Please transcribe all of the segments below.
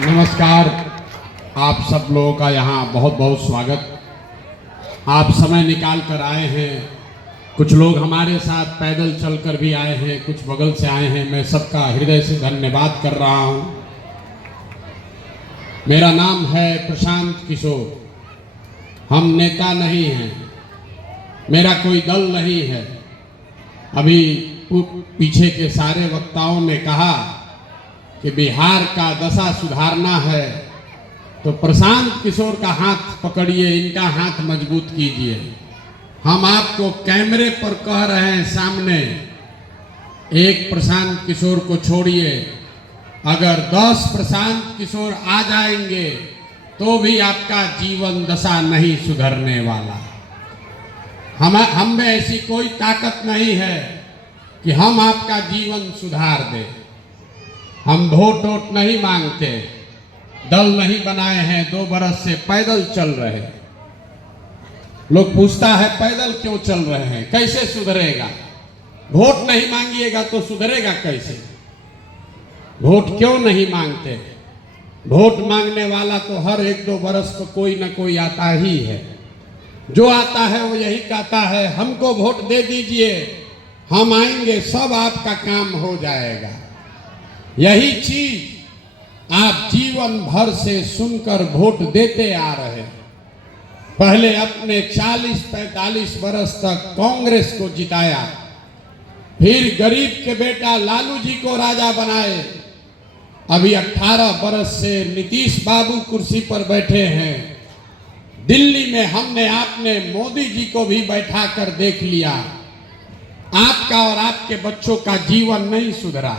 नमस्कार। आप सब लोगों का यहाँ बहुत बहुत स्वागत। आप समय निकाल कर आए हैं। कुछ लोग हमारे साथ पैदल चलकर भी आए हैं, कुछ बगल से आए हैं। मैं सबका हृदय से धन्यवाद कर रहा हूँ। मेरा नाम है प्रशांत किशोर। हम नेता नहीं हैं, मेरा कोई दल नहीं है। अभी पीछे के सारे वक्ताओं ने कहा कि बिहार का दशा सुधारना है तो प्रशांत किशोर का हाथ पकड़िए, इनका हाथ मजबूत कीजिए। हम आपको कैमरे पर कह रहे हैं, सामने एक प्रशांत किशोर को छोड़िए, अगर 10 प्रशांत किशोर आ जाएंगे तो भी आपका जीवन दशा नहीं सुधरने वाला। हम में ऐसी कोई ताकत नहीं है कि हम आपका जीवन सुधार दें। हम वोट नहीं मांगते, दल नहीं बनाए हैं, 2 बरस से पैदल चल रहे। लोग पूछता है पैदल क्यों चल रहे हैं, कैसे सुधरेगा? वोट नहीं मांगिएगा तो सुधरेगा कैसे? वोट क्यों नहीं मांगते? वोट मांगने वाला तो हर 1-2 बरस तो कोई ना कोई आता ही है। जो आता है वो यही कहता है, हमको वोट दे दीजिए, हम आएंगे, सब आपका काम हो जाएगा। यही चीज आप जीवन भर से सुनकर वोट देते आ रहे। पहले अपने 40-45 बरस तक कांग्रेस को जिताया, फिर गरीब के बेटा लालू जी को राजा बनाए। अभी 18 बरस से नीतीश बाबू कुर्सी पर बैठे हैं। दिल्ली में हमने आपने मोदी जी को भी बैठा कर देख लिया। आपका और आपके बच्चों का जीवन नहीं सुधरा।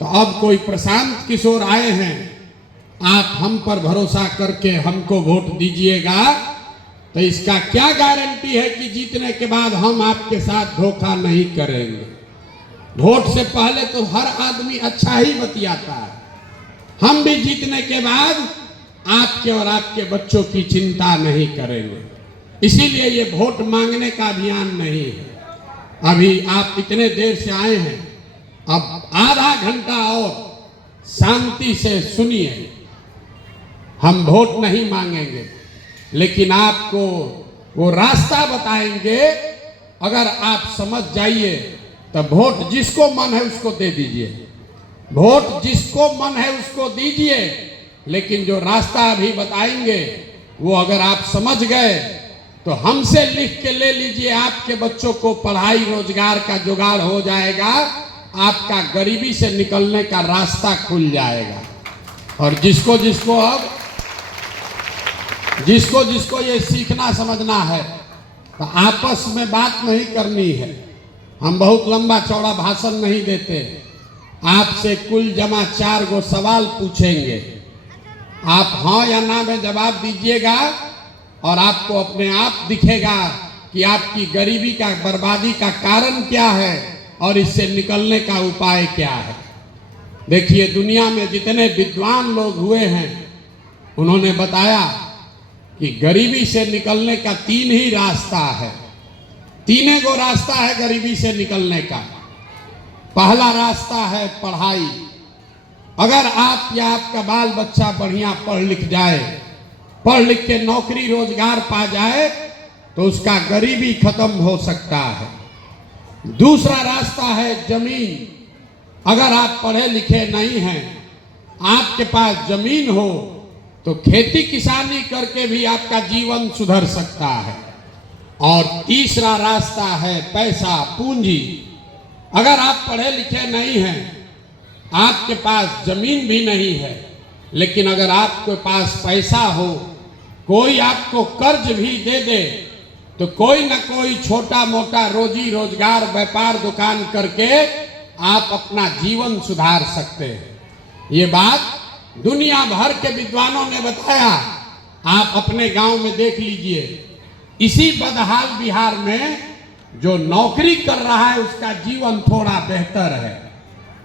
तो अब कोई प्रशांत किशोर आए हैं, आप हम पर भरोसा करके हमको वोट दीजिएगा, तो इसका क्या गारंटी है कि जीतने के बाद हम आपके साथ धोखा नहीं करेंगे? वोट से पहले तो हर आदमी अच्छा ही बतियाता है। हम भी जीतने के बाद आपके और आपके बच्चों की चिंता नहीं करेंगे। इसीलिए ये वोट मांगने का अभियान नहीं है। अभी आप इतने देर से आए हैं, अब आधा घंटा और शांति से सुनिए। हम वोट नहीं मांगेंगे, लेकिन आपको वो रास्ता बताएंगे। अगर आप समझ जाइए तो वोट जिसको मन है उसको दे दीजिए, वोट जिसको मन है उसको दीजिए। लेकिन जो रास्ता अभी बताएंगे वो अगर आप समझ गए तो हमसे लिख के ले लीजिए। आपके बच्चों को पढ़ाई रोजगार का जुगाड़ हो जाएगा, आपका गरीबी से निकलने का रास्ता खुल जाएगा। और जिसको जिसको ये सीखना समझना है तो आपस में बात नहीं करनी है। हम बहुत लंबा चौड़ा भाषण नहीं देते। आपसे कुल जमा 4 गो सवाल पूछेंगे, आप हाँ या ना में जवाब दीजिएगा और आपको अपने आप दिखेगा कि आपकी गरीबी का, बर्बादी का कारण क्या है और इससे निकलने का उपाय क्या है। देखिए, दुनिया में जितने विद्वान लोग हुए हैं उन्होंने बताया कि गरीबी से निकलने का 3 ही रास्ता है। 3 गो रास्ता है गरीबी से निकलने का। पहला रास्ता है पढ़ाई। अगर आप या आपका बाल बच्चा बढ़िया पढ़ लिख जाए, पढ़ लिख के नौकरी रोजगार पा जाए, तो उसका गरीबी खत्म हो सकता है। दूसरा रास्ता है जमीन। अगर आप पढ़े लिखे नहीं हैं, आपके पास जमीन हो तो खेती किसानी करके भी आपका जीवन सुधर सकता है। और तीसरा रास्ता है पैसा, पूंजी। अगर आप पढ़े लिखे नहीं हैं, आपके पास जमीन भी नहीं है, लेकिन अगर आपके पास पैसा हो, कोई आपको कर्ज भी दे दे, तो कोई ना कोई छोटा मोटा रोजी रोजगार, व्यापार, दुकान करके आप अपना जीवन सुधार सकते हैं। ये बात दुनिया भर के विद्वानों ने बताया। आप अपने गांव में देख लीजिए। इसी बदहाल बिहार में जो नौकरी कर रहा है उसका जीवन थोड़ा बेहतर है।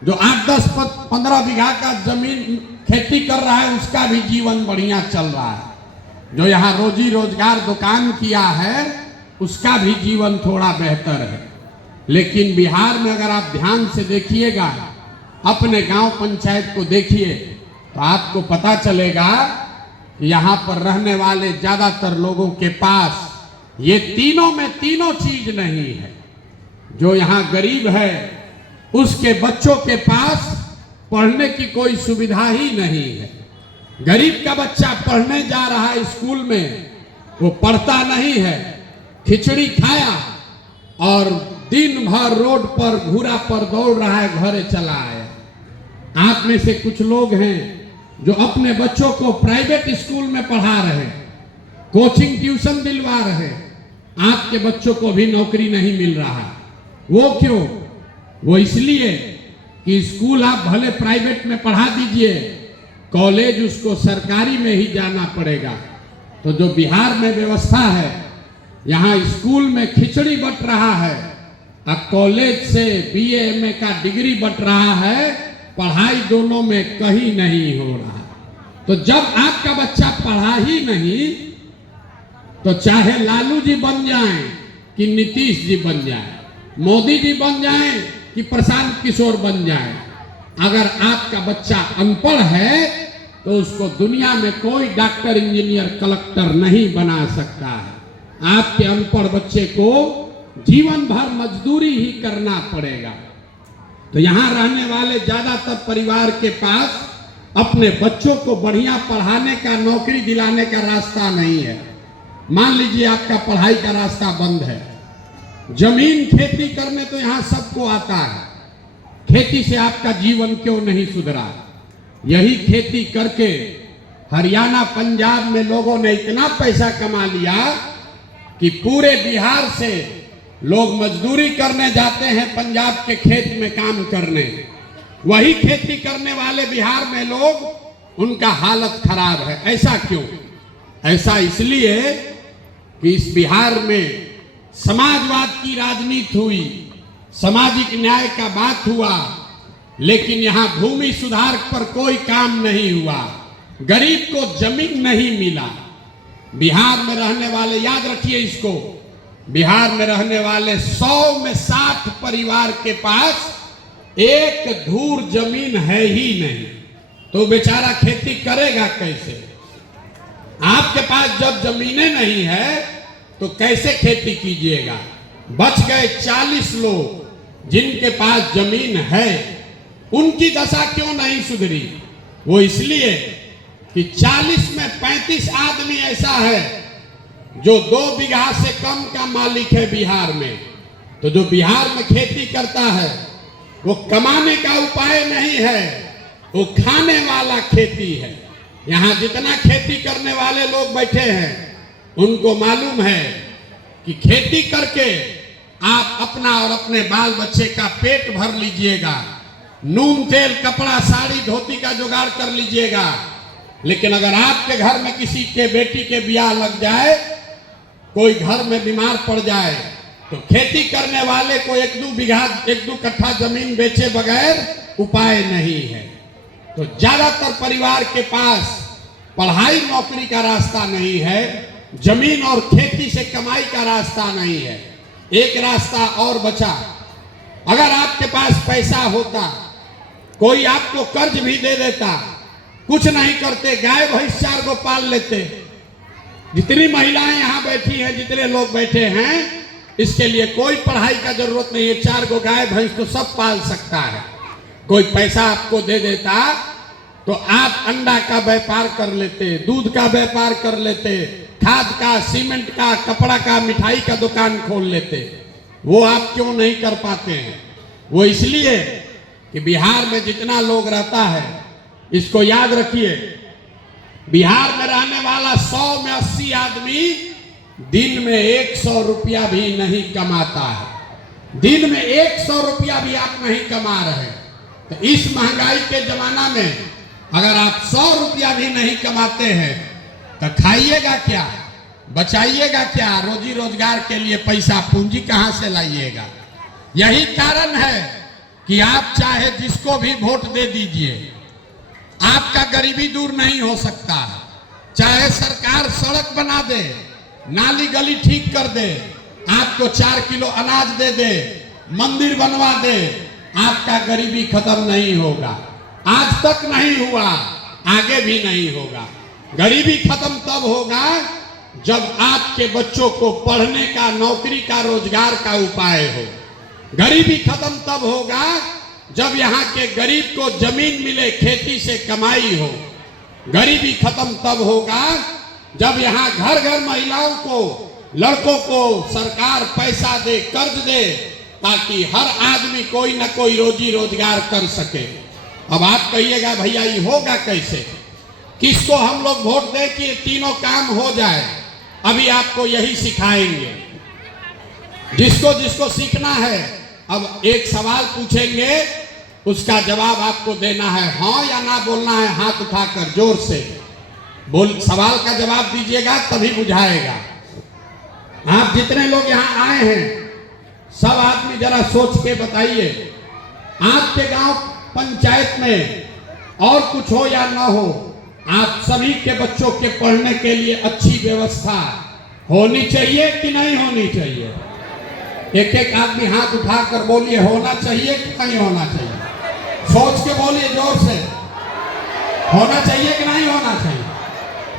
जो 8-10-15 बीघा का जमीन खेती कर रहा है उसका भी जीवन बढ़िया चल रहा है। जो यहाँ रोजी रोजगार दुकान किया है उसका भी जीवन थोड़ा बेहतर है। लेकिन बिहार में अगर आप ध्यान से देखिएगा, अपने गांव पंचायत को देखिए, तो तो आपको पता चलेगा कि यहाँ पर रहने वाले ज्यादातर लोगों के पास ये तीनों में तीनों चीज नहीं है। जो यहाँ गरीब है उसके बच्चों के पास पढ़ने की कोई सुविधा ही नहीं है। गरीब का बच्चा पढ़ने जा रहा है स्कूल में, वो पढ़ता नहीं है, खिचड़ी खाया और दिन भर रोड पर घूरा पर दौड़ रहा है, घरे चला आया। आप में से कुछ लोग हैं जो अपने बच्चों को प्राइवेट स्कूल में पढ़ा रहे, कोचिंग ट्यूशन दिलवा रहे, आपके बच्चों को भी नौकरी नहीं मिल रहा। वो क्यों? वो इसलिए कि स्कूल आप भले प्राइवेट में पढ़ा दीजिए, कॉलेज उसको सरकारी में ही जाना पड़ेगा। तो जो बिहार में व्यवस्था है, यहाँ स्कूल में खिचड़ी बंट रहा है और कॉलेज से बीए एमए का डिग्री बंट रहा है, पढ़ाई दोनों में कहीं नहीं हो रहा। तो जब आपका बच्चा पढ़ा ही नहीं, तो चाहे लालू जी बन जाएं कि नीतीश जी बन जाएं, मोदी जी बन जाएं कि प्रशांत किशोर बन जाएं, अगर आपका बच्चा अनपढ़ है तो उसको दुनिया में कोई डॉक्टर, इंजीनियर, कलेक्टर नहीं बना सकता है। आपके अनपढ़ बच्चे को जीवन भर मजदूरी ही करना पड़ेगा। तो यहाँ रहने वाले ज्यादातर परिवार के पास अपने बच्चों को बढ़िया पढ़ाने का, नौकरी दिलाने का रास्ता नहीं है। मान लीजिए आपका पढ़ाई का रास्ता बंद है, जमीन खेती करने तो यहाँ सबको आता है, खेती से आपका जीवन क्यों नहीं सुधरा? यही खेती करके हरियाणा, पंजाब में लोगों ने इतना पैसा कमा लिया कि पूरे बिहार से लोग मजदूरी करने जाते हैं पंजाब के खेत में काम करने। वही खेती करने वाले बिहार में लोग, उनका हालत खराब है। ऐसा क्यों? ऐसा इसलिए कि इस बिहार में समाजवाद की राजनीति हुई, सामाजिक न्याय का बात हुआ, लेकिन यहाँ भूमि सुधार पर कोई काम नहीं हुआ, गरीब को जमीन नहीं मिला। बिहार में रहने वाले, याद रखिए इसको, बिहार में रहने वाले 100 में 60 परिवार के पास एक धूर जमीन है ही नहीं। तो बेचारा खेती करेगा कैसे? आपके पास जब जमीनें नहीं है तो कैसे खेती कीजिएगा? बच गए 40 लोग जिनके पास जमीन है, उनकी दशा क्यों नहीं सुधरी? वो इसलिए कि 40 में 35 आदमी ऐसा है जो 2 बीघा से कम का मालिक है बिहार में। तो जो बिहार में खेती करता है वो कमाने का उपाय नहीं है, वो खाने वाला खेती है। यहाँ जितना खेती करने वाले लोग बैठे हैं उनको मालूम है कि खेती करके आप अपना और अपने बाल बच्चे का पेट भर लीजिएगा, नून तेल कपड़ा साड़ी धोती का जुगाड़ कर लीजिएगा। लेकिन अगर आपके घर में किसी के बेटी के ब्याह लग जाए, कोई घर में बीमार पड़ जाए, तो खेती करने वाले को 1-2 बीघा 1-2 कट्ठा जमीन बेचे बगैर उपाय नहीं है। तो ज्यादातर परिवार के पास पढ़ाई नौकरी का रास्ता नहीं है, जमीन और खेती से कमाई का रास्ता नहीं है। एक रास्ता और बचा, अगर आपके पास पैसा होता, कोई आपको कर्ज भी दे देता, कुछ नहीं करते, गाय भैंस 4 को पाल लेते। जितनी महिलाएं यहाँ बैठी हैं, जितने लोग बैठे हैं, इसके लिए कोई पढ़ाई का जरूरत नहीं है। 4 को गाय भैंस तो सब पाल सकता है। कोई पैसा आपको दे देता तो आप अंडा का व्यापार कर लेते, दूध का व्यापार कर लेते, खाद का, सीमेंट का, कपड़ा का, मिठाई का दुकान खोल लेते। वो आप क्यों नहीं कर पाते हैं? वो इसलिए कि बिहार में जितना लोग रहता है, इसको याद रखिए, बिहार में रहने वाला 100 में 80 आदमी दिन में 100 रुपया भी नहीं कमाता है। दिन में 100 रुपया भी आप नहीं कमा रहे। तो इस महंगाई के जमाना में अगर आप 100 रुपया भी नहीं कमाते हैं तो खाइएगा क्या, बचाइएगा क्या? रोजी रोजगार के लिए पैसा पूंजी कहां से लाइएगा? यही कारण है कि आप चाहे जिसको भी वोट दे दीजिए, आपका गरीबी दूर नहीं हो सकता। चाहे सरकार सड़क बना दे, नाली गली ठीक कर दे, आपको 4 किलो अनाज दे दे, मंदिर बनवा दे, आपका गरीबी खत्म नहीं होगा। आज तक नहीं हुआ, आगे भी नहीं होगा। गरीबी खत्म तब होगा जब आपके बच्चों को पढ़ने का, नौकरी का, रोजगार का उपाय हो। गरीबी खत्म तब होगा जब यहाँ के गरीब को जमीन मिले, खेती से कमाई हो। गरीबी खत्म तब होगा जब यहाँ घर घर महिलाओं को, लड़कों को सरकार पैसा दे, कर्ज दे, ताकि हर आदमी कोई ना कोई रोजी रोजगार कर सके। अब आप कहिएगा भैया ये होगा कैसे, किसको हम लोग वोट दे कि ये तीनों काम हो जाए। अभी आपको यही सिखाएंगे, जिसको जिसको सीखना है। अब एक सवाल पूछेंगे, उसका जवाब आपको देना है, हाँ या ना बोलना है, हाथ उठाकर जोर से बोल। सवाल का जवाब दीजिएगा तभी बुझाएगा। आप जितने लोग यहाँ आए हैं सब आदमी जरा सोच के बताइए, आपके गांव पंचायत में और कुछ हो या ना हो, आप सभी के बच्चों के पढ़ने के लिए अच्छी व्यवस्था होनी चाहिए कि नहीं होनी चाहिए? एक एक आदमी हाथ उठाकर बोलिए, होना चाहिए कि नहीं होना चाहिए? सोच के बोलिए जोर से, होना चाहिए कि नहीं होना चाहिए?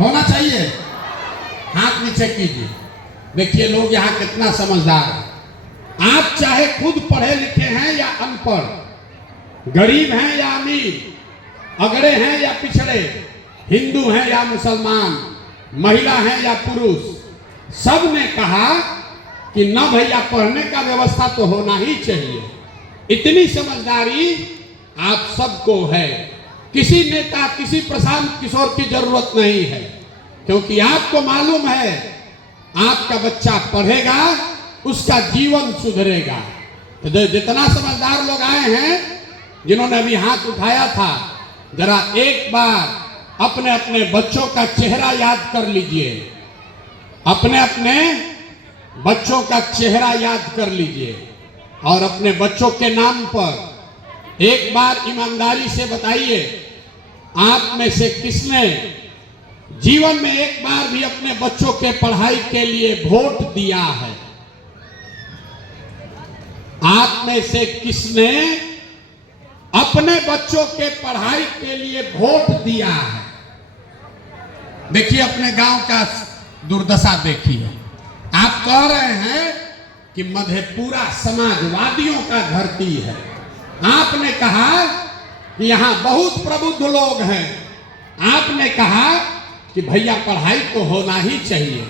होना चाहिए। हाथ नीचे कीजिए। देखिए लोग यहाँ कितना समझदार है। आप चाहे खुद पढ़े लिखे हैं या अनपढ़, गरीब हैं या अमीर, अगड़े हैं या पिछड़े, हिंदू हैं या मुसलमान, महिला हैं या पुरुष, सब ने कहा कि न भैया पढ़ने का व्यवस्था तो होना ही चाहिए। इतनी समझदारी आप सबको है। किसी नेता, किसी प्रशांत किशोर की जरूरत नहीं है, क्योंकि आपको मालूम है आपका बच्चा पढ़ेगा, उसका जीवन सुधरेगा। तो जितना समझदार लोग आए हैं, जिन्होंने अभी हाथ उठाया था, जरा एक बार अपने अपने बच्चों का चेहरा याद कर लीजिए। अपने अपने बच्चों का चेहरा याद कर लीजिए और अपने बच्चों के नाम पर एक बार ईमानदारी से बताइए, आप में से किसने जीवन में एक बार भी अपने बच्चों के पढ़ाई के लिए वोट दिया है? आप में से किसने अपने बच्चों के पढ़ाई के लिए वोट दिया है? देखिए अपने गांव का दुर्दशा देखिए। आप कह रहे हैं कि मधेपुरा समाजवादियों का धरती है। आपने कहा कि यहाँ बहुत प्रबुद्ध लोग हैं। आपने कहा कि भैया पढ़ाई तो होना ही चाहिए।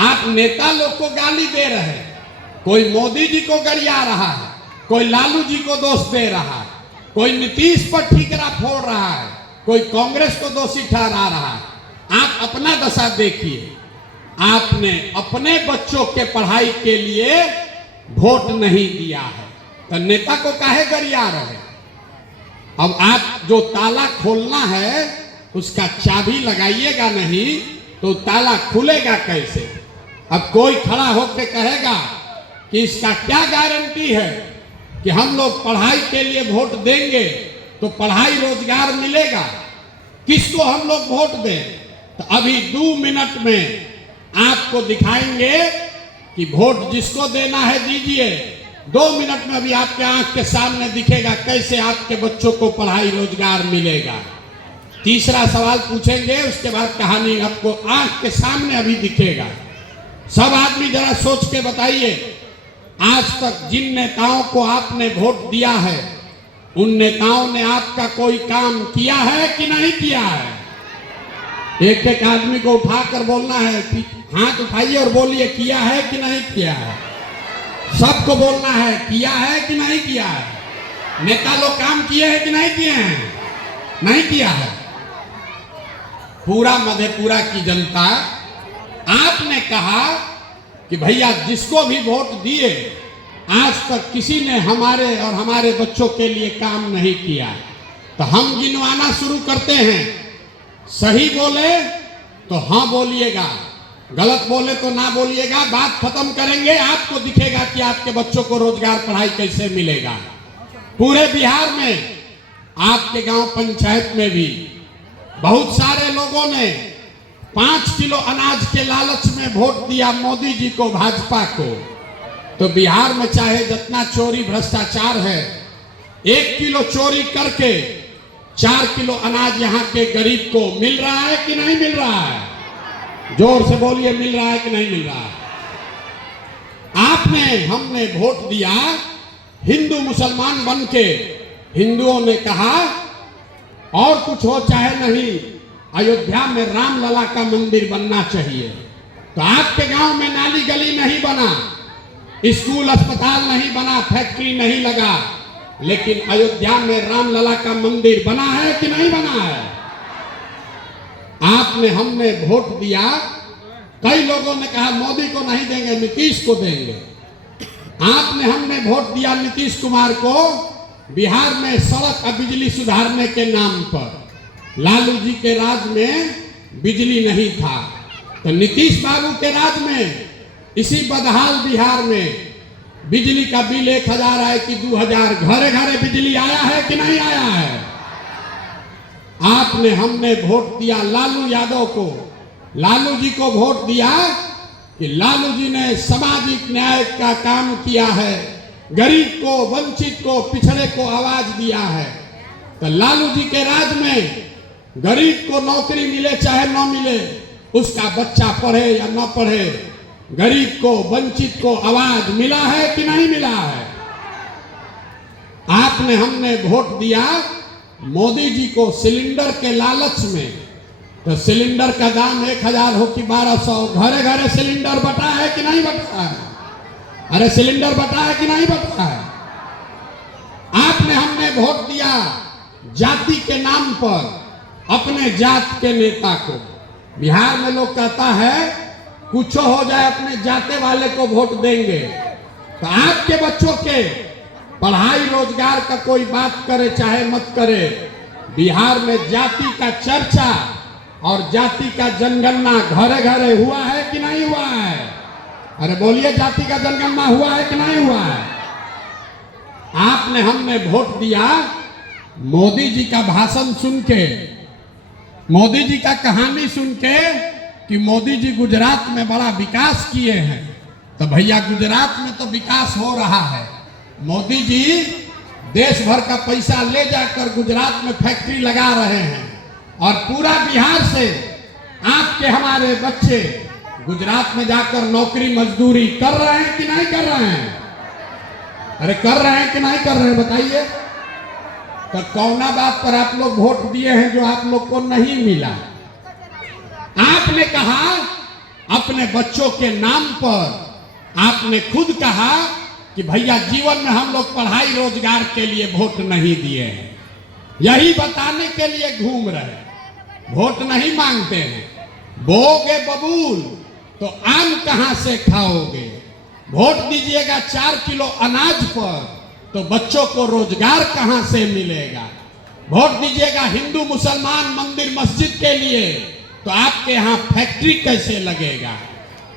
आप नेता लोग को गाली दे रहे हैं, कोई मोदी जी को गरिया रहा है, कोई लालू जी को दोष दे रहा है, कोई नीतीश पर ठीकरा फोड़ रहा है, कोई कांग्रेस को दोषी ठहरा रहा है। आप अपना दशा देखिए। आपने अपने बच्चों के पढ़ाई के लिए वोट नहीं दिया है, तो नेता को काहे गरिया रहे? अब आप जो ताला खोलना है उसका चाबी लगाइएगा नहीं तो ताला खुलेगा कैसे? अब कोई खड़ा होकर कहेगा कि इसका क्या गारंटी है कि हम लोग पढ़ाई के लिए वोट देंगे तो पढ़ाई रोजगार मिलेगा? किसको हम लोग वोट दें? तो अभी 2 मिनट में आपको दिखाएंगे कि वोट जिसको देना है दीजिए। 2 मिनट में अभी आपके आंख के सामने दिखेगा कैसे आपके बच्चों को पढ़ाई रोजगार मिलेगा। तीसरा सवाल पूछेंगे, उसके बाद कहानी आपको आंख के सामने अभी दिखेगा। सब आदमी जरा सोच के बताइए, आज तक जिन नेताओं को आपने वोट दिया है उन नेताओं ने आपका कोई काम किया है कि नहीं किया है? एक एक आदमी को उठाकर बोलना है, हाथ उठाइए और बोलिए किया है कि नहीं किया है। सबको बोलना है किया है कि नहीं किया है। नेता लोग काम किए हैं कि नहीं किए हैं? नहीं किया है। पूरा मधेपुरा की जनता, आपने कहा कि भैया जिसको भी वोट दिए आज तक किसी ने हमारे और हमारे बच्चों के लिए काम नहीं किया। तो हम गिनवाना शुरू करते हैं। सही बोले तो हाँ बोलिएगा, गलत बोले तो ना बोलिएगा। बात खत्म करेंगे, आपको दिखेगा कि आपके बच्चों को रोजगार पढ़ाई कैसे मिलेगा। पूरे बिहार में आपके गांव पंचायत में भी बहुत सारे लोगों ने 5 किलो अनाज के लालच में वोट दिया मोदी जी को, भाजपा को। तो बिहार में चाहे जितना चोरी भ्रष्टाचार है, 1 किलो चोरी करके 4 किलो अनाज यहाँ के गरीब को मिल रहा है कि नहीं मिल रहा है? जोर से बोलिए, मिल रहा है कि नहीं मिल रहा है? आपने हमने वोट दिया हिंदू मुसलमान बन के। हिंदुओं ने कहा और कुछ हो चाहे नहीं, अयोध्या में रामलला का मंदिर बनना चाहिए। तो आपके गांव में नाली गली नहीं बना, स्कूल अस्पताल नहीं बना, फैक्ट्री नहीं लगा, लेकिन अयोध्या में रामलला का मंदिर बना है कि नहीं बना है? आपने हमने वोट दिया। कई लोगों ने कहा मोदी को नहीं देंगे, नीतीश को देंगे। आपने हमने वोट दिया नीतीश कुमार को बिहार में सड़क और बिजली सुधारने के नाम पर। लालू जी के राज में बिजली नहीं था, तो नीतीश बाबू के राज में इसी बदहाल बिहार में बिजली का बिल 1000 है कि 2000, घरे घरे बिजली आया है कि नहीं आया है? आपने हमने वोट दिया लालू यादव को। लालू जी को वोट दिया कि लालू जी ने सामाजिक न्याय का काम किया है, गरीब को, वंचित को, पिछड़े को आवाज दिया है। तो लालू जी के राज में गरीब को नौकरी मिले चाहे न मिले, उसका बच्चा पढ़े या न पढ़े, गरीब को, वंचित को आवाज मिला है कि नहीं मिला है? आपने हमने वोट दिया मोदी जी को सिलेंडर के लालच में। तो सिलेंडर का दाम 1000 हो कि 1200, घरे घरे सिलेंडर बटा है कि नहीं बटा है? अरे सिलेंडर बटा है कि नहीं बटा है? आपने हमने वोट दिया जाति के नाम पर अपने जात के नेता को। बिहार में लोग कहता है कुछ हो जाए अपने जाते वाले को वोट देंगे। तो आपके बच्चों के पढ़ाई रोजगार का कोई बात करे चाहे मत करे, बिहार में जाति का चर्चा और जाति का जनगणना घरे घरे हुआ है कि नहीं हुआ है? अरे बोलिए, जाति का जनगणना हुआ है कि नहीं हुआ है? आपने हमने वोट दिया मोदी जी का भाषण सुन के, मोदी जी का कहानी सुन के कि मोदी जी गुजरात में बड़ा विकास किए हैं। तो भैया गुजरात में तो विकास हो रहा है। मोदी जी देश भर का पैसा ले जाकर गुजरात में फैक्ट्री लगा रहे हैं और पूरा बिहार से आपके हमारे बच्चे गुजरात में जाकर नौकरी मजदूरी कर रहे हैं कि नहीं कर रहे हैं? अरे कर रहे हैं कि नहीं कर रहे हैं बताइए? तो कौना बात पर आप लोग वोट दिए हैं जो आप लोग को नहीं मिला? आपने कहा अपने बच्चों के नाम पर, आपने खुद कहा कि भैया जीवन में हम लोग पढ़ाई रोजगार के लिए वोट नहीं दिए हैं, यही बताने के लिए घूम रहे, वोट नहीं मांगते हैं। बोगे बबूल तो आम कहां से खाओगे? वोट दीजिएगा 4 किलो अनाज पर तो बच्चों को रोजगार कहां से मिलेगा? वोट दीजिएगा हिंदू मुसलमान मंदिर मस्जिद के लिए तो आपके यहाँ फैक्ट्री कैसे लगेगा?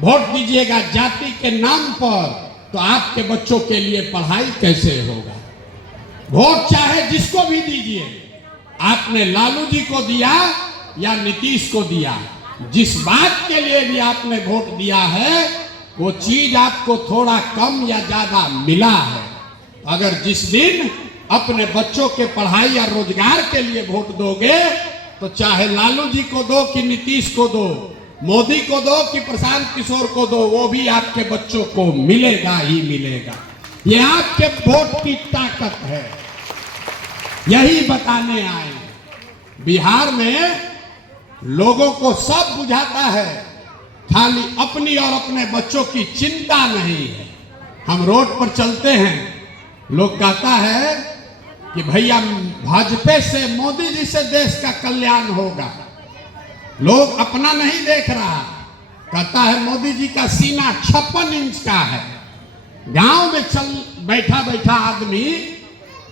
वोट दीजिएगा जाति के नाम पर तो आपके बच्चों के लिए पढ़ाई कैसे होगा? वोट चाहे जिसको भी दीजिए, आपने लालू जी को दिया या नीतीश को दिया, जिस बात के लिए भी आपने वोट दिया है वो चीज आपको थोड़ा कम या ज्यादा मिला है। अगर जिस दिन अपने बच्चों के पढ़ाई या रोजगार के लिए वोट दोगे तो चाहे लालू जी को दो कि नीतीश को दो, मोदी को दो कि प्रशांत किशोर को दो, वो भी आपके बच्चों को मिलेगा ही मिलेगा। ये आपके वोट की ताकत है, यही बताने आए। बिहार में लोगों को सब बुझाता है, खाली अपनी और अपने बच्चों की चिंता नहीं है। हम रोड पर चलते हैं, लोग कहता है कि भैया भाजपा से, मोदी जी से देश का कल्याण होगा। लोग अपना नहीं देख रहा, कहता है मोदी जी का सीना 56 इंच का है। गांव में चल बैठा बैठा आदमी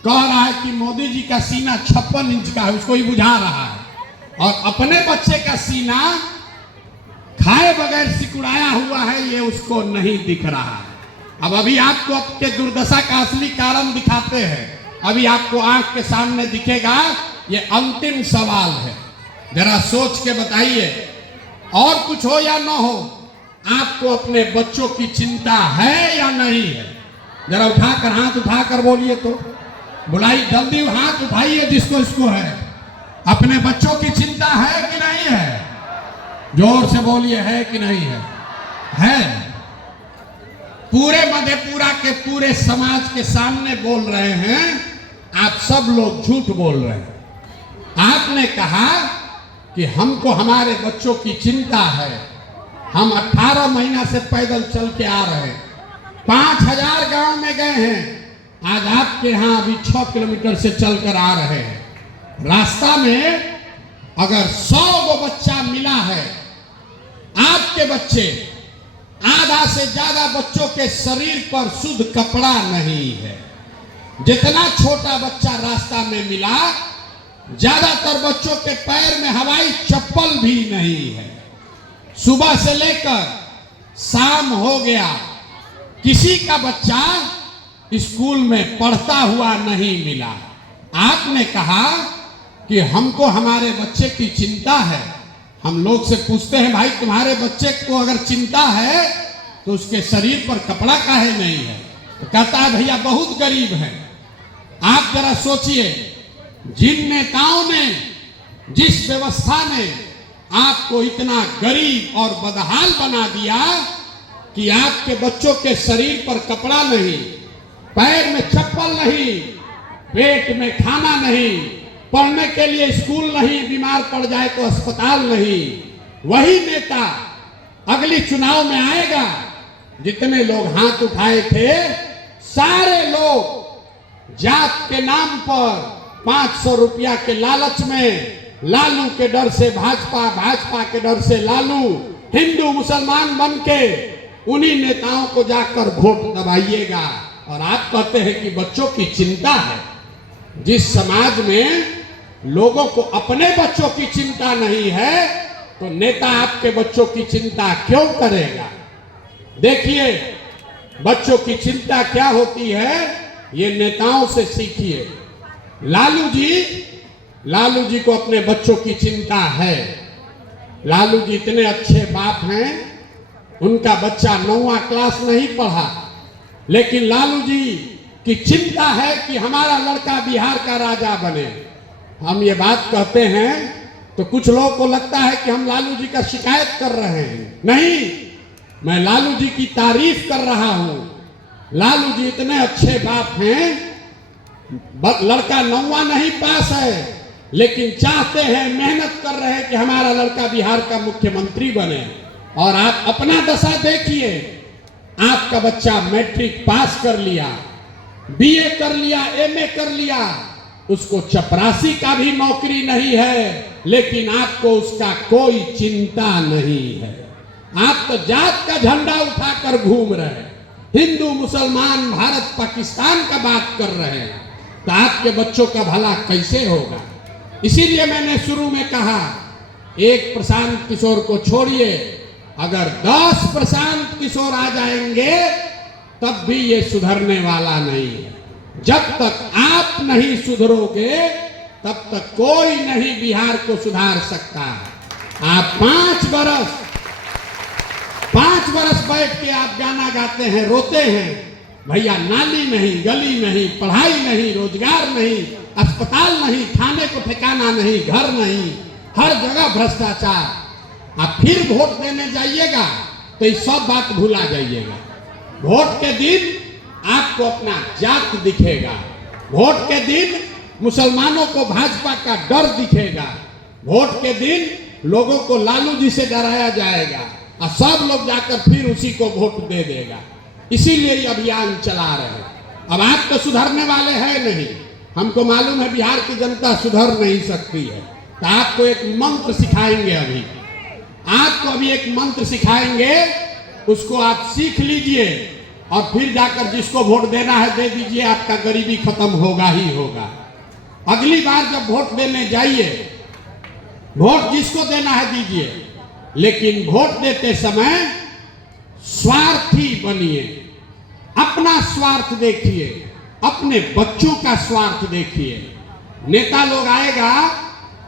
कह रहा है कि मोदी जी का सीना 56 इंच का है, उसको ही बुझा रहा है। और अपने बच्चे का सीना खाए बगैर सिकुड़ाया हुआ है, ये उसको नहीं दिख रहा है। अब अभी आपको आपके दुर्दशा का असली कारण दिखाते हैं, अभी आपको आंख के सामने दिखेगा। ये अंतिम सवाल है, जरा सोच के बताइए, और कुछ हो या ना हो, आपको अपने बच्चों की चिंता है या नहीं है? जरा उठाकर हाथ उठाकर बोलिए तो, बुलाई जल्दी हाथ उठाइए जिसको इसको है। अपने बच्चों की चिंता है कि नहीं है? जोर से बोलिए, है कि नहीं है? है। पूरे मधेपुरा के पूरे समाज के सामने बोल रहे हैं, आप सब लोग झूठ बोल रहे हैं। आपने कहा कि हमको हमारे बच्चों की चिंता है, हम 18 महीना से पैदल चल के आ रहे हैं, 5000 गांव में गए हैं, आज आपके यहाँ अभी 6 किलोमीटर से चलकर आ रहे हैं। रास्ता में अगर 100 गो बच्चा मिला है, आपके बच्चे, आधा से ज्यादा बच्चों के शरीर पर शुद्ध कपड़ा नहीं है। जितना छोटा बच्चा रास्ता में मिला, ज्यादातर बच्चों के पैर में हवाई चप्पल भी नहीं है। सुबह से लेकर शाम हो गया, किसी का बच्चा स्कूल में पढ़ता हुआ नहीं मिला। आपने कहा कि हमको हमारे बच्चे की चिंता है। हम लोग से पूछते हैं, भाई तुम्हारे बच्चे को अगर चिंता है तो उसके शरीर पर कपड़ा काहे नहीं है? तो कहता है भैया बहुत गरीब है। आप जरा सोचिए, जिन नेताओं ने, जिस व्यवस्था ने आपको इतना गरीब और बदहाल बना दिया कि आपके बच्चों के शरीर पर कपड़ा नहीं, पैर में चप्पल नहीं, पेट में खाना नहीं, पढ़ने के लिए स्कूल नहीं, बीमार पड़ जाए तो अस्पताल नहीं, वही नेता अगली चुनाव में आएगा। जितने लोग हाथ उठाए थे, सारे लोग जात के नाम पर 500 रुपया के लालच में, लालू के डर से भाजपा, भाजपा के डर से लालू, हिंदू मुसलमान बन के उन्हीं नेताओं को जाकर वोट दबाइएगा। और आप कहते हैं कि बच्चों की चिंता है। जिस समाज में लोगों को अपने बच्चों की चिंता नहीं है, तो नेता आपके बच्चों की चिंता क्यों करेगा? देखिए, बच्चों की चिंता क्या होती है, ये नेताओं से सीखिए। लालू जी को अपने बच्चों की चिंता है। लालू जी इतने अच्छे बाप हैं, उनका बच्चा 9वां क्लास नहीं पढ़ा, लेकिन लालू जी की चिंता है कि हमारा लड़का बिहार का राजा बने। हम ये बात कहते हैं तो कुछ लोगों को लगता है कि हम लालू जी का शिकायत कर रहे हैं। नहीं, मैं लालू जी की तारीफ कर रहा हूं। लालू जी इतने अच्छे बाप हैं, लड़का 9वां नहीं पास है, लेकिन चाहते हैं, मेहनत कर रहे हैं कि हमारा लड़का बिहार का मुख्यमंत्री बने। और आप अपना दशा देखिए, आपका बच्चा मैट्रिक पास कर लिया, बीए कर लिया, एमए कर लिया, उसको चपरासी का भी नौकरी नहीं है, लेकिन आपको उसका कोई चिंता नहीं है। आप तो जात का झंडा उठाकर घूम रहे हैं, हिंदू मुसलमान भारत पाकिस्तान का बात कर रहे हैं, तो आपके बच्चों का भला कैसे होगा? इसीलिए मैंने शुरू में कहा, एक प्रशांत किशोर को छोड़िए, अगर 10 प्रशांत किशोर आ जाएंगे तब भी ये सुधरने वाला नहीं है। जब तक आप नहीं सुधरोगे तब तक कोई नहीं बिहार को सुधार सकता है। आप 5 बरस बैठ के आप गाना गाते हैं, रोते हैं, भैया नाली नहीं, गली नहीं, पढ़ाई नहीं, रोजगार नहीं, अस्पताल नहीं, खाने को ठिकाना नहीं, घर नहीं, हर जगह भ्रष्टाचार। आप फिर वोट देने जाइएगा तो ये सब बात भुला जाइएगा। वोट के दिन आपको अपना जात दिखेगा, वोट के दिन मुसलमानों को भाजपा का डर दिखेगा, वोट के दिन लोगों को लालू जी से डराया जाएगा और सब लोग जाकर फिर उसी को वोट दे देगा। इसीलिए ये अभियान चला रहे हैं। अब आप तो सुधरने वाले हैं नहीं, हमको मालूम है बिहार की जनता सुधर नहीं सकती है, तो आपको एक मंत्र सिखाएंगे। आपको अभी एक मंत्र सिखाएंगे, उसको आप सीख लीजिए और फिर जाकर जिसको वोट देना है दे दीजिए, आपका गरीबी खत्म होगा ही होगा। अगली बार जब वोट देने जाइए, वोट जिसको देना है दीजिए, लेकिन वोट देते समय स्वार्थी बनिए। अपना स्वार्थ देखिए, अपने बच्चों का स्वार्थ देखिए। नेता लोग आएगा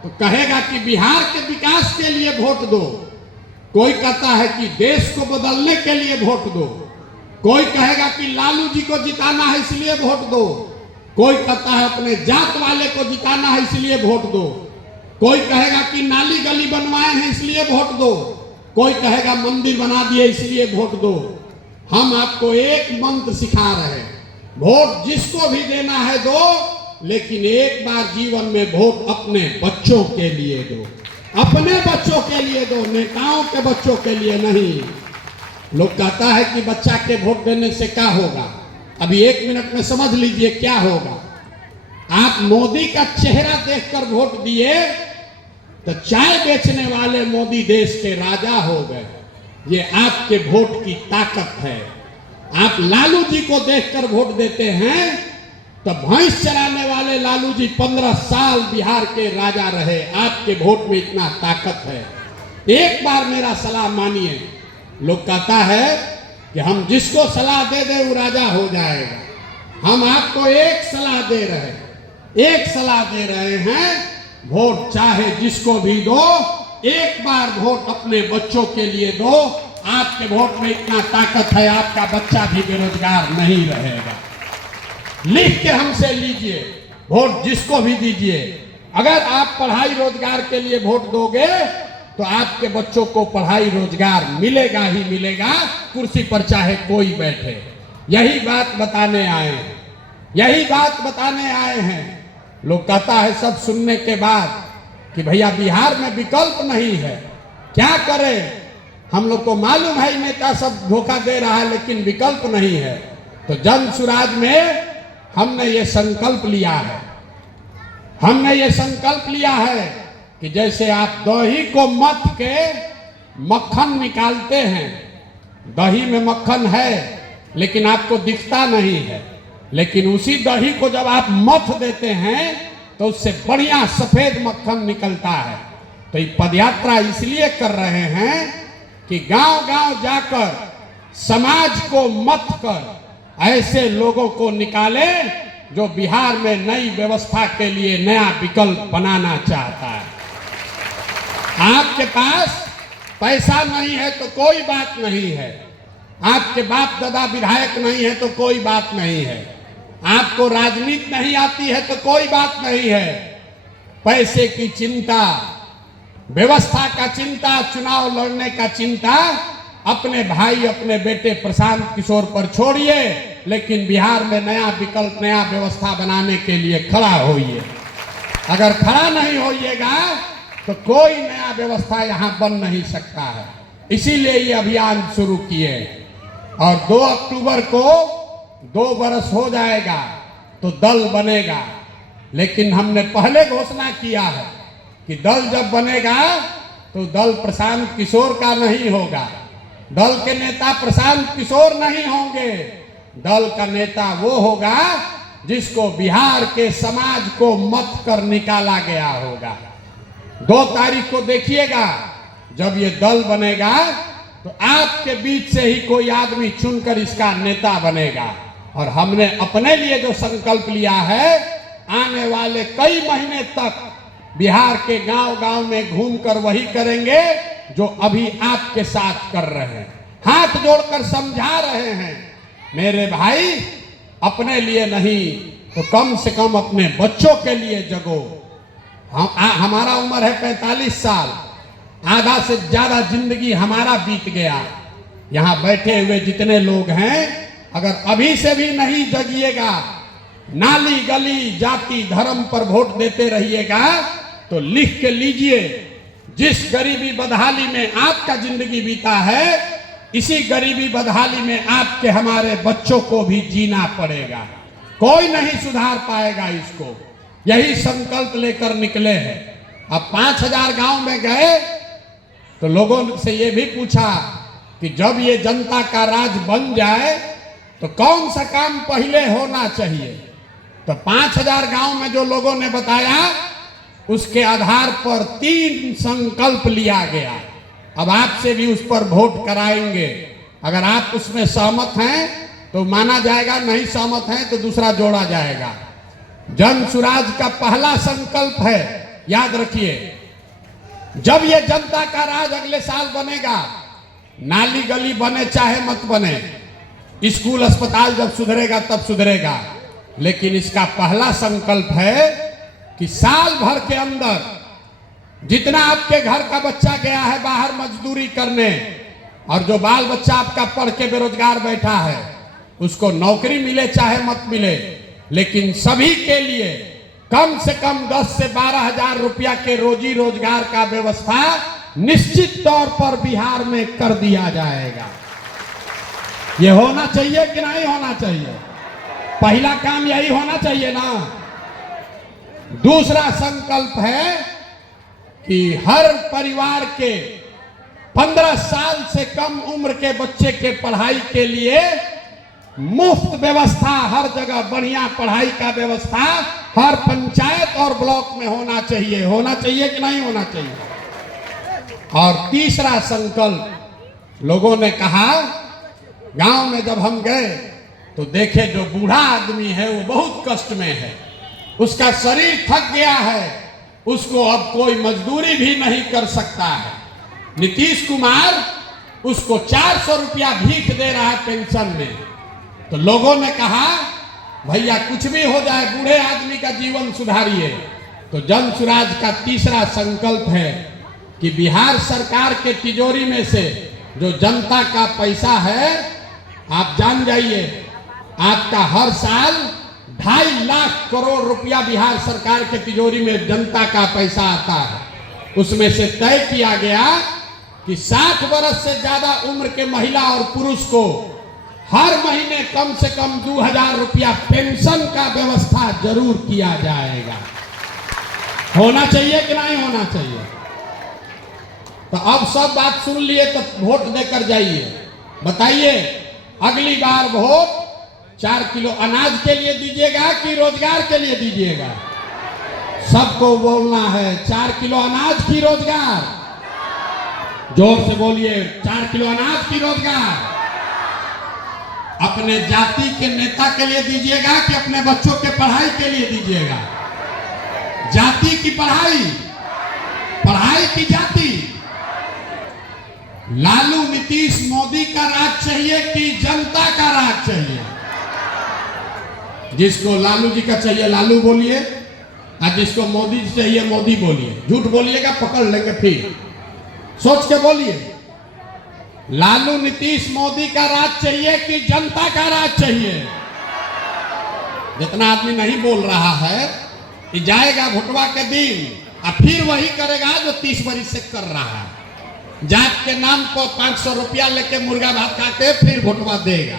तो कहेगा कि बिहार के विकास के लिए वोट दो, कोई कहता है कि देश को बदलने के लिए वोट दो, कोई कहेगा कि लालू जी को जिताना है इसलिए वोट दो, कोई कहता है अपने जात वाले को जिताना है इसलिए वोट दो। कोई कहेगा कि नाली गली बनवाए हैं इसलिए वोट दो, कोई कहेगा मंदिर बना दिए इसलिए वोट दो। हम आपको एक मंत्र सिखा रहे हैं, वोट जिसको भी देना है दो, लेकिन एक बार जीवन में वोट अपने बच्चों के लिए दो, अपने बच्चों के लिए दो, नेताओं के बच्चों के लिए नहीं। लोग कहता है कि बच्चा के वोट देने से क्या होगा, अभी 1 मिनट में समझ लीजिए क्या होगा। आप मोदी का चेहरा देखकर वोट दिए तो चाय बेचने वाले मोदी देश के राजा हो गए। ये आपके वोट की ताकत है। आप लालू जी को देखकर वोट देते हैं तो भैंस चराने वाले लालू जी 15 साल बिहार के राजा रहे। आपके वोट में इतना ताकत है। एक बार मेरा सलाह मानिए। लोग कहता है कि हम जिसको सलाह दे दे वो राजा हो जाएगा। हम आपको एक सलाह दे रहे हैं, एक सलाह दे रहे हैं, वोट चाहे जिसको भी दो, एक बार वोट अपने बच्चों के लिए दो। आपके वोट में इतना ताकत है, आपका बच्चा भी बेरोजगार नहीं रहेगा। लिख के हमसे लीजिए, वोट जिसको भी दीजिए। अगर आप पढ़ाई रोजगार के लिए वोट दोगे तो आपके बच्चों को पढ़ाई रोजगार मिलेगा ही मिलेगा, कुर्सी पर चाहे कोई बैठे। यही बात बताने आए हैं, यही बात बताने आए हैं। लोग कहता है सब सुनने के बाद कि भैया बिहार में विकल्प नहीं है, क्या करें। हम लोग को मालूम है नेता सब धोखा दे रहा है, लेकिन विकल्प नहीं है। तो जन सुराज में हमने ये संकल्प लिया है, हमने ये संकल्प लिया है कि जैसे आप दही को मथ के मक्खन निकालते हैं, दही में मक्खन है लेकिन आपको दिखता नहीं है, लेकिन उसी दही को जब आप मथ देते हैं तो उससे बढ़िया सफेद मक्खन निकलता है। तो ये पदयात्रा इसलिए कर रहे हैं कि गांव-गांव जाकर समाज को मथ कर ऐसे लोगों को निकाले जो बिहार में नई व्यवस्था के लिए नया विकल्प बनाना चाहता है। आपके पास पैसा नहीं है तो कोई बात नहीं है, आपके बाप दादा विधायक नहीं है तो कोई बात नहीं है, आपको राजनीति नहीं आती है तो कोई बात नहीं है। पैसे की चिंता, व्यवस्था का चिंता, चुनाव लड़ने का चिंता अपने भाई अपने बेटे प्रशांत किशोर पर छोड़िए, लेकिन बिहार में नया विकल्प नया व्यवस्था बनाने के लिए खड़ा होइए। अगर खड़ा नहीं होइएगा तो कोई नया व्यवस्था यहाँ बन नहीं सकता है। इसीलिए ये अभियान शुरू किए और 2 अक्टूबर को 2 बरस हो जाएगा तो दल बनेगा। लेकिन हमने पहले घोषणा किया है कि दल जब बनेगा तो दल प्रशांत किशोर का नहीं होगा, दल के नेता प्रशांत किशोर नहीं होंगे, दल का नेता वो होगा जिसको बिहार के समाज को मत कर निकाला गया होगा। 2 तारीख को देखिएगा जब ये दल बनेगा तो आपके बीच से ही कोई आदमी चुनकर इसका नेता बनेगा। और हमने अपने लिए जो संकल्प लिया है, आने वाले कई महीने तक बिहार के गांव-गांव में घूमकर वही करेंगे जो अभी आपके साथ कर रहे हैं, हाथ जोड़कर समझा रहे हैं। मेरे भाई, अपने लिए नहीं तो कम से कम अपने बच्चों के लिए जगो। हमारा उम्र है 45 साल, आधा से ज्यादा जिंदगी हमारा बीत गया। यहाँ बैठे हुए जितने लोग हैं, अगर अभी से भी नहीं जगिएगा, नाली गली जाति धर्म पर वोट देते रहिएगा, तो लिख के लीजिए, जिस गरीबी बदहाली में आपका जिंदगी बीता है, इसी गरीबी बदहाली में आपके हमारे बच्चों को भी जीना पड़ेगा। कोई नहीं सुधार पाएगा इसको। यही संकल्प लेकर निकले हैं। अब 5000 गांव में गए तो लोगों से ये भी पूछा कि जब ये जनता का राज बन जाए तो कौन सा काम पहले होना चाहिए। तो 5000 गांव में जो लोगों ने बताया, उसके आधार पर 3 संकल्प लिया गया। अब आपसे भी उस पर वोट कराएंगे। अगर आप उसमें सहमत हैं तो माना जाएगा, नहीं सहमत हैं तो दूसरा जोड़ा जाएगा। जन सुराज का पहला संकल्प है, याद रखिए, जब ये जनता का राज अगले साल बनेगा, नाली गली बने चाहे मत बने, स्कूल अस्पताल जब सुधरेगा तब सुधरेगा, लेकिन इसका पहला संकल्प है कि साल भर के अंदर जितना आपके घर का बच्चा गया है बाहर मजदूरी करने, और जो बाल बच्चा आपका पढ़ के बेरोजगार बैठा है, उसको नौकरी मिले चाहे मत मिले, लेकिन सभी के लिए कम से कम 10 से 12 हजार रुपया के रोजी रोजगार का व्यवस्था निश्चित तौर पर बिहार में कर दिया जाएगा। ये होना चाहिए कि नहीं होना चाहिए? पहला काम यही होना चाहिए ना। दूसरा संकल्प है कि हर परिवार के 15 साल से कम उम्र के बच्चे के पढ़ाई के लिए मुफ्त व्यवस्था, हर जगह बढ़िया पढ़ाई का व्यवस्था हर पंचायत और ब्लॉक में होना चाहिए। होना चाहिए कि नहीं होना चाहिए? और तीसरा संकल्प, लोगों ने कहा, गांव में जब हम गए तो देखे जो बूढ़ा आदमी है वो बहुत कष्ट में है, उसका शरीर थक गया है, उसको अब कोई मजदूरी भी नहीं कर सकता है। नीतीश कुमार उसको 400 रुपया भीख दे रहा है पेंशन में। तो लोगों ने कहा भैया कुछ भी हो जाए, बूढ़े आदमी का जीवन सुधारिए। तो जन सुराज का तीसरा संकल्प है कि बिहार सरकार के तिजोरी में से जो जनता का पैसा है, आप जान जाइए, आपका हर साल 2.5 लाख करोड़ रुपया बिहार सरकार के तिजोरी में जनता का पैसा आता है। उसमें से तय किया गया कि 60 वर्ष से ज्यादा उम्र के महिला और पुरुष को हर महीने कम से कम 2000 रुपया पेंशन का व्यवस्था जरूर किया जाएगा। होना चाहिए कि नहीं होना चाहिए? तो अब सब बात सुन लिए तो वोट देकर जाइए। बताइए अगली बार वोट 4 किलो अनाज के लिए दीजिएगा कि रोजगार के लिए दीजिएगा? सबको बोलना है 4 किलो अनाज की रोजगार। जोर से बोलिए, 4 किलो अनाज की रोजगार। अपने जाति के नेता के लिए दीजिएगा कि अपने बच्चों के पढ़ाई के लिए दीजिएगा? जाति की पढ़ाई, पढ़ाई की जाति। लालू नीतीश मोदी का राज चाहिए कि जनता का राज चाहिए? जिसको लालू जी का चाहिए लालू बोलिए, और जिसको मोदी जी चाहिए मोदी बोलिए। झूठ बोलिएगा पकड़ लेंगे, फिर सोच के बोलिए। लालू नीतीश मोदी का राज चाहिए कि जनता का राज चाहिए? जितना आदमी नहीं बोल रहा है कि जाएगा भोटवा के दिन और फिर वही करेगा जो 30 वर्ष से कर रहा है। जात के नाम पर 500 रुपया लेके मुर्गा भात खा के फिर भोटवा देगा।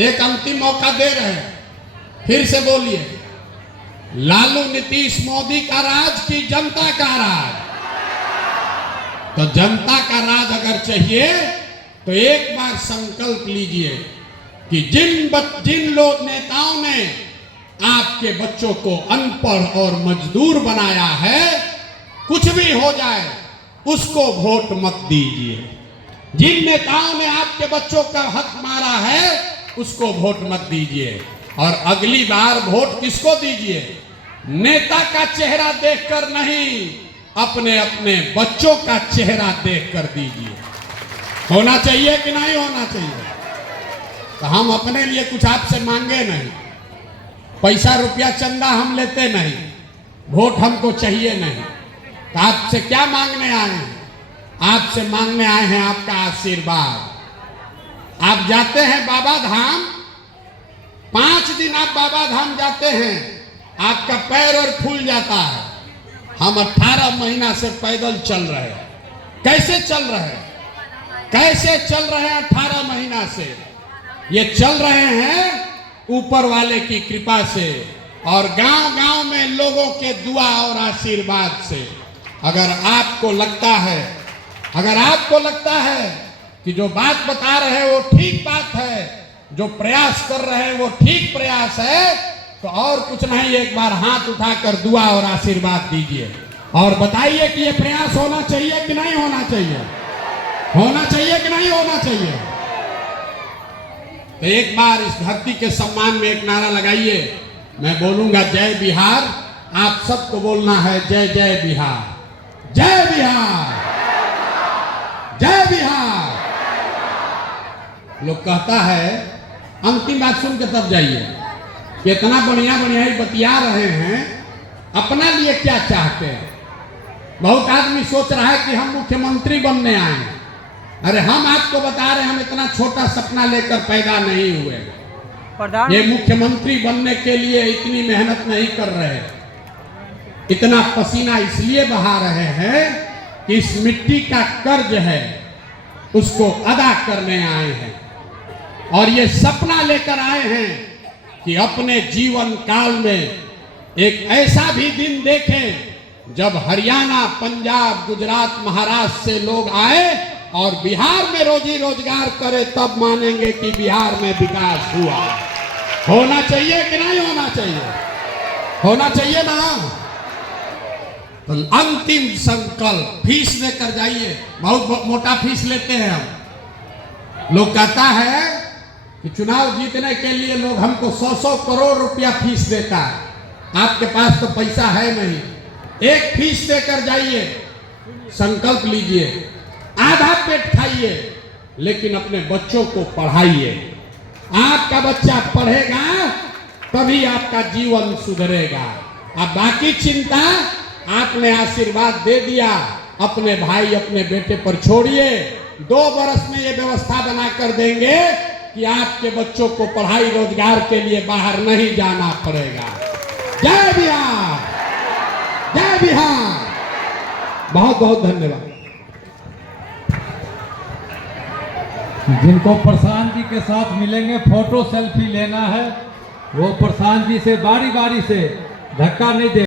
एक अंतिम मौका दे रहे हैं, फिर से बोलिए, लालू नीतीश मोदी का राज कि जनता का राज? तो जनता का राज अगर चाहिए तो एक बार संकल्प लीजिए कि जिन लोग नेताओं ने आपके बच्चों को अनपढ़ और मजदूर बनाया है, कुछ भी हो जाए उसको वोट मत दीजिए। जिन नेताओं ने आपके बच्चों का हक मारा है उसको वोट मत दीजिए। और अगली बार वोट किसको दीजिए? नेता का चेहरा देखकर नहीं, अपने अपने बच्चों का चेहरा देखकर दीजिए। होना चाहिए कि नहीं होना चाहिए? तो हम अपने लिए कुछ आपसे मांगे नहीं, पैसा रुपया चंदा हम लेते नहीं, वोट हमको चाहिए नहीं। तो आपसे क्या मांगने आए हैं? आपसे मांगने आए हैं आपका आशीर्वाद। आप जाते हैं बाबा धाम, 5 दिन आप बाबा धाम जाते हैं, आपका पैर और फूल जाता है। हम 18 महीना से पैदल चल रहे हैं। कैसे चल रहे हैं? कैसे चल रहे हैं 18 महीना से? ये चल रहे हैं ऊपर वाले की कृपा से और गांव-गांव में लोगों के दुआ और आशीर्वाद से। अगर आपको लगता है कि जो बात बता रहे हैं वो ठीक बात है, जो प्रयास कर रहे हैं वो ठीक प्रयास है, तो और कुछ नहीं, एक बार हाथ उठाकर दुआ और आशीर्वाद दीजिए और बताइए कि ये प्रयास होना चाहिए कि नहीं होना चाहिए? होना चाहिए कि नहीं होना चाहिए? तो एक बार इस धरती के सम्मान में एक नारा लगाइए। मैं बोलूंगा जय बिहार, आप सबको बोलना है जय जय बिहार, जय बिहार, जय बिहार। लोग कहता है, अंतिम बात सुन के तब जाइए, कितना बढ़िया बढ़िया ही बतिया रहे हैं, अपना लिए क्या चाहते हैं? बहुत आदमी सोच रहा है कि हम मुख्यमंत्री बनने आए हैं। अरे हम आपको बता रहे हैं, हम इतना छोटा सपना लेकर पैदा नहीं हुए। ये मुख्यमंत्री बनने के लिए इतनी मेहनत नहीं कर रहे, इतना पसीना इसलिए बहा रहे हैं कि इस मिट्टी का कर्ज है उसको अदा करने आए हैं। और ये सपना लेकर आए हैं कि अपने जीवन काल में एक ऐसा भी दिन देखें जब हरियाणा, पंजाब, गुजरात, महाराष्ट्र से लोग आए और बिहार में रोजी रोजगार करे, तब मानेंगे कि बिहार में विकास हुआ। होना चाहिए कि नहीं होना चाहिए? होना चाहिए ना। तो अंतिम संकल्प, फीस लेकर जाइए। बहुत मोटा फीस लेते हैं हम। लोग कहता है कि चुनाव जीतने के लिए लोग हमको 100-100 करोड़ रुपया फीस देता है। आपके पास तो पैसा है नहीं, एक फीस देकर जाइए, संकल्प लीजिए, आधा पेट खाइए, लेकिन अपने बच्चों को पढ़ाइए। आपका बच्चा पढ़ेगा तभी आपका जीवन सुधरेगा। अब बाकी चिंता आपने आशीर्वाद दे दिया, अपने भाई अपने बेटे पर छोड़िए। 2 बरस में ये व्यवस्था बना कर देंगे कि आपके बच्चों को पढ़ाई रोजगार के लिए बाहर नहीं जाना पड़ेगा। जय बिहार, जय बिहार। बहुत बहुत धन्यवाद। जिनको प्रशांत जी के साथ मिलेंगे, फोटो सेल्फी लेना है, वो प्रशांत जी से बारी बारी से धक्का नहीं दे।